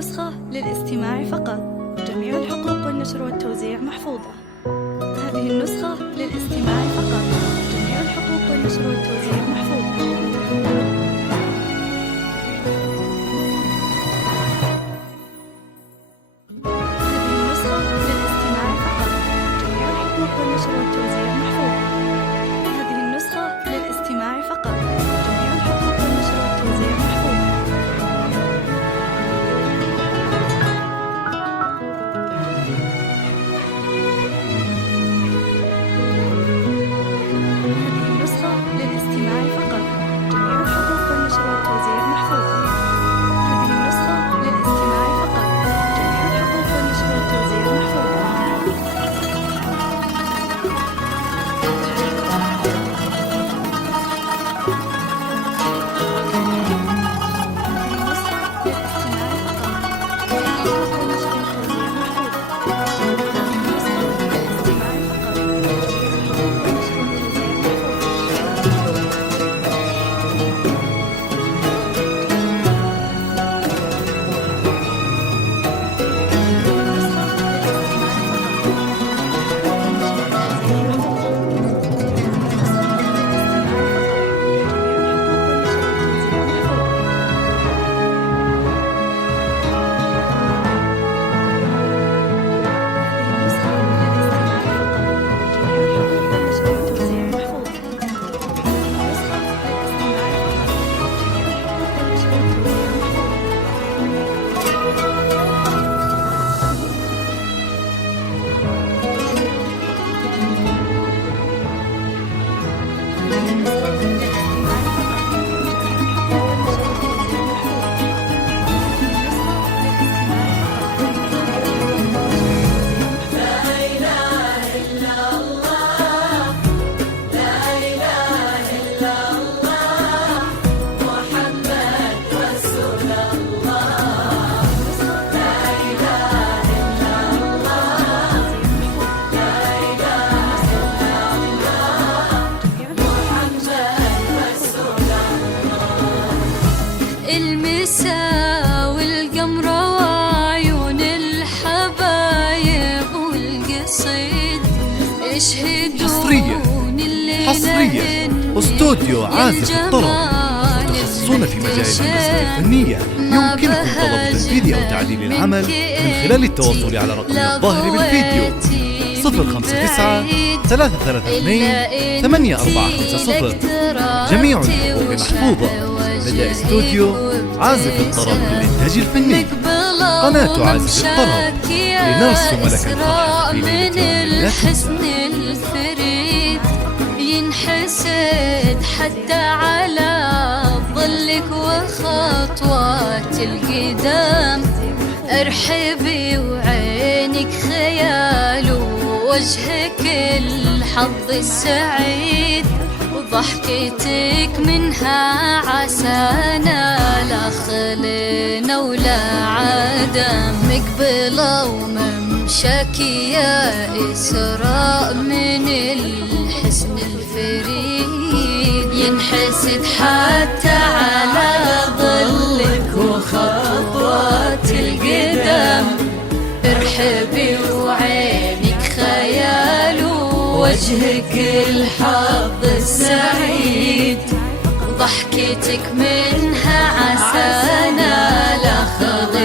النسخة للاستماع فقط. جميع الحقوق والنشر والتوزيع محفوظة. هذه النسخة للاستماع فقط. جميع الحقوق والنشر والتوزيع محفوظة. المساء والقمرة وعيون الحبايب والقصيد يشهدون حصريا استوديو عازف الطرب. متخصصون في مجال الهندسة الفنية. يمكنكم طلب تنفيذ أو تعديل العمل من خلال التواصل على رقم الظاهر بالفيديو 059 332 8450. جميع الحقوق محفوظة لدى استوديو عازف الطرب للإنتاج الفني. قناة عازف الطرب لنرسم لك الفرحة في ليلة لا تنسى. الفريد ينحسد حتى على ظلك وخطوات القدام. ارحبي وعينك خيال ووجهك الحظ السعيد وضحكتك منها عسانا لا خلنا ولا عدم. مقبلة وممشاك يا إسراء من الحسن الفريد ينحسد حتى على ظلك وخطوات القدم. ارحبي وعينك خيال ووجهك الحظ السعيد ضحكتك منها عسانا لا خضر